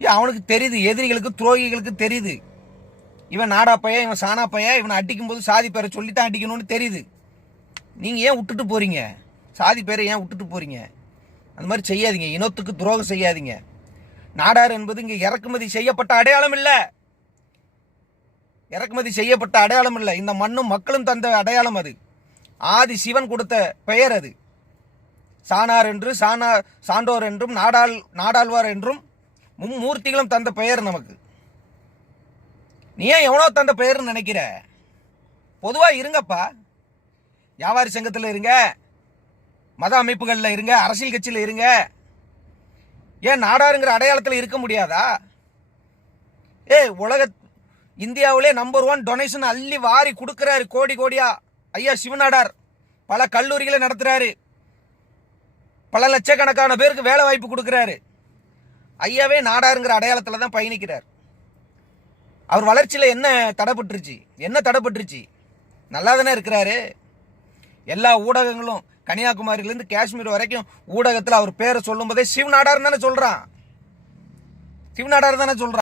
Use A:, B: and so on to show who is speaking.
A: ஏன் அவனுக்கு தெரியுது எதிரிகளுக்கு துரோகிகளுக்கு தெரியுது. இவன் நாடா பையா இவன் சானா பையன் இவனை அடிக்கும் போது சாதி பேரை சொல்லித்தான் அடிக்கணும்னு தெரியுது. நீங்கள் ஏன் விட்டுட்டு போகிறீங்க சாதி பேரை ஏன் விட்டுட்டு போகிறீங்க அந்த மாதிரி செய்யாதீங்க இனத்துக்கு துரோகம் செய்யாதீங்க. நாடார் என்பது இங்கே இறக்குமதி செய்யப்பட்ட அடையாளம் இல்லை. இறக்குமதி செய்யப்பட்ட அடையாளம் இல்லை. இந்த மண்ணும் மக்களும் தந்த அடையாளம் அது. ஆதி சிவன் கொடுத்த பெயர் அது. சானார் என்று சானா சான்றோர் என்றும் நாடாள் நாடாழ்வார் என்றும் மும்மூர்த்திகளும் தந்த பெயர் நமக்கு. நீ ஏன் எவனோ தந்த பெயர்னு நினைக்கிற? பொதுவாக இருங்கப்பா. வியாபாரி சங்கத்தில் இருங்க. மத அமைப்புகளில் இருங்க. அரசியல் கட்சியில் இருங்க. ஏன் நாடாருங்கிற அடையாளத்தில் இருக்க முடியாதா? ஏய் உலக இந்தியாவிலே நம்பர் ஒன் டொனேஷன் அள்ளி வாரி கொடுக்குறாரு கோடி கோடியா. ஐயா சிவநாடார். பல கல்லூரிகளை நடத்துகிறாரு பல லட்சக்கணக்கான பேருக்கு வேலை வாய்ப்பு கொடுக்குறாரு. ஐயாவே நாடாருங்கிற அடையாளத்தில் தான் பயணிக்கிறார். அவர் வளர்ச்சியில் என்ன தடைப்பட்டுருச்சு? என்ன தடைப்பட்டுருச்சு? நல்லா தானே இருக்கிறாரு. எல்லா ஊடகங்களும் கன்னியாகுமரியிலேருந்து காஷ்மீர் வரைக்கும் ஊடகத்தில் அவர் பேரை சொல்லும்போதே சிவ நாடார் தானே சொல்கிறான் சிவநாடார் தானே சொல்கிறான்